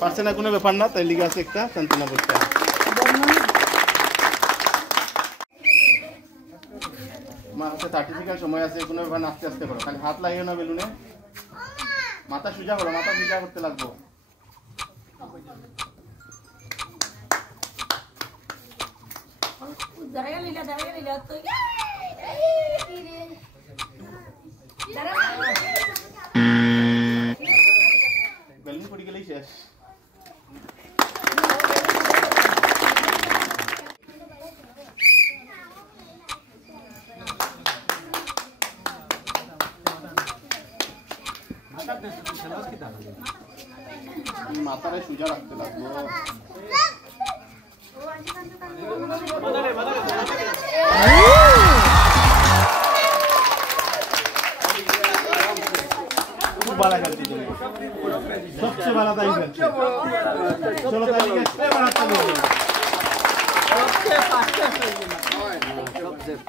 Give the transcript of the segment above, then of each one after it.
পারছে না কোনো ব্যাপার না, তাই লিগে আছে একটা সান্ত্বনা পুরস্কার। মা হাতে 30 সেকেন্ড সময় আছে, কোনো ব্যাপার না, আস্তে আস্তে করো, খালি হাত লাগিও না বেলুনে, মাথা সোজা করো, মাথা সোজা করতে লাগবো। বেলুন পড়ে গেলেই শেষ। মাথায় সোজা রাখতে লাগবো। बाला करती है सबसे बड़ा ताई करती है। चलो ताई के सबसे बड़ा चलो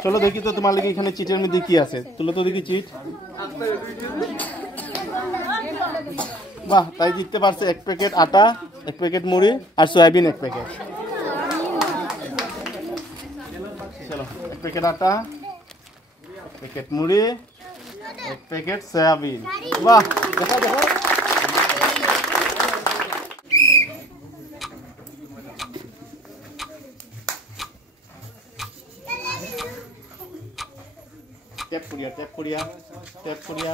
चलो देखी तो तुम्हारे लिए এখানে চিটের মধ্যে কি আছে, তুলো তো দেখি চিট। বাহ, তাই জিততে পারছে 1 প্যাকেট আটা, 1 প্যাকেট মুড়ি আর সয়াবিন 1 প্যাকেট। চলো 1 প্যাকেট আটা, 1 প্যাকেট মুড়ি, 1 প্যাকেট সয়াবিন। বাহ, দেখো দেখো ট্যাপ করিয়া ট্যাপ করিয়া ট্যাপ করিয়া।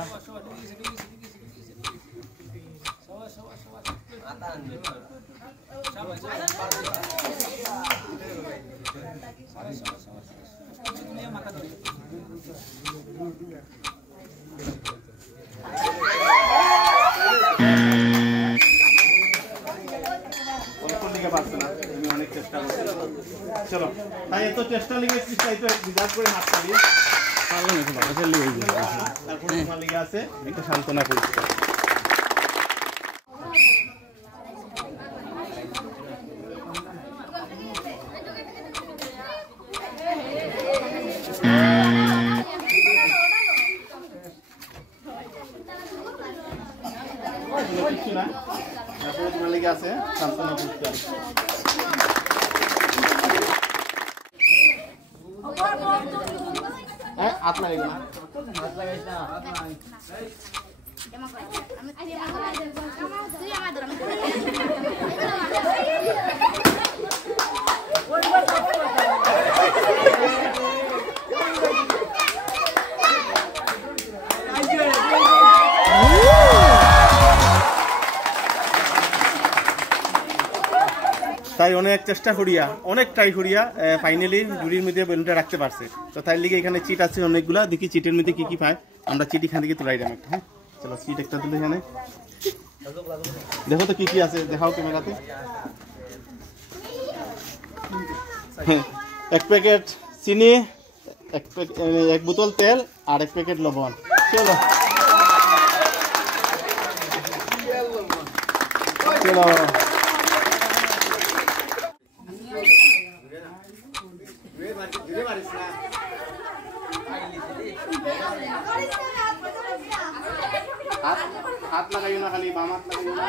চলো তাই এত চেষ্টা লিগে তাই তো বিদাত করে হাত পারি পারলো না, বাতাসের লিগে তারপর তোমার লিগে আছে একটা সান্ত্বনা করছি। কিছু না, তারপরে তোমার লিগে আছে সান্ত্বনা করছি। हाथ लगेगा ना, हाथ लगाइस তাই অনেক চেষ্টা করিয়া অনেক ট্রাই করিয়া ফাইনালি জুড়ির মধ্যে বেলুনটা রাখতে পারছে। তো তাই লিগে এখানে চিট আছে অনেকগুলা, দেখি চিটের মধ্যে কি কি পায়। আমরা চিট এখান থেকে তুলাই একটা। হ্যাঁ চলো চিট একটা তুলে এখানে দেখো তো কি কি আছে, দেখাও ক্যামেরাতে। 1 প্যাকেট চিনি, 1 বোতল তেল আর 1 প্যাকেট লবণ। চলো চলো हाथ लगाइयो ना, खाली बाम हाथ लगाइयो ना,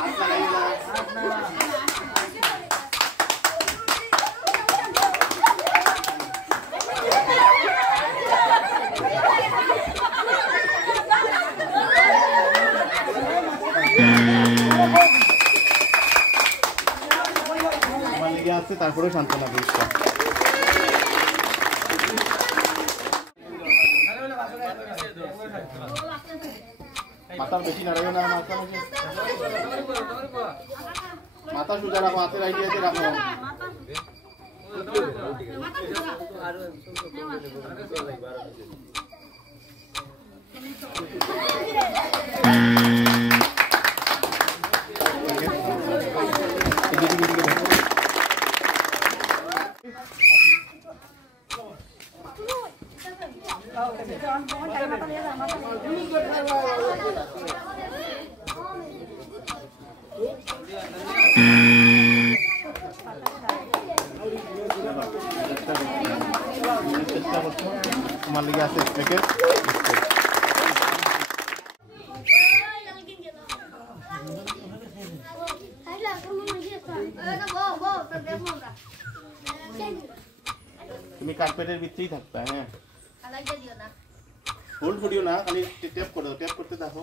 हाथ लगाइयो ना। লেগে আছে তারপরে সান্ত্বনা পুরস্কার। মাথা বেশি নাড়াইও না, মাথা সোজা রাখো, হাতের আইডিয়াতে রাখো। তুমি কার্পেটের ভিতরেই থাকতা। হ্যাঁ হোল্ড করিও না, খালি ট্যাপ করো, ট্যাপ করতে থাকো।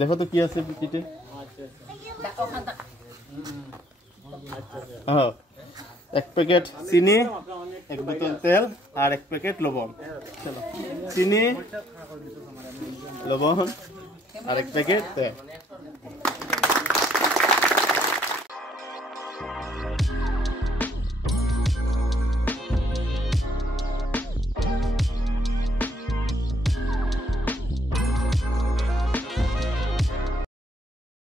দেখো তো কি আছে চিটে। এক প্যাকেট চিনি, এক বোতল তেল আর এক প্যাকেট লবণ। চলো চিনি, লবণ আর এক প্যাকেট তেল।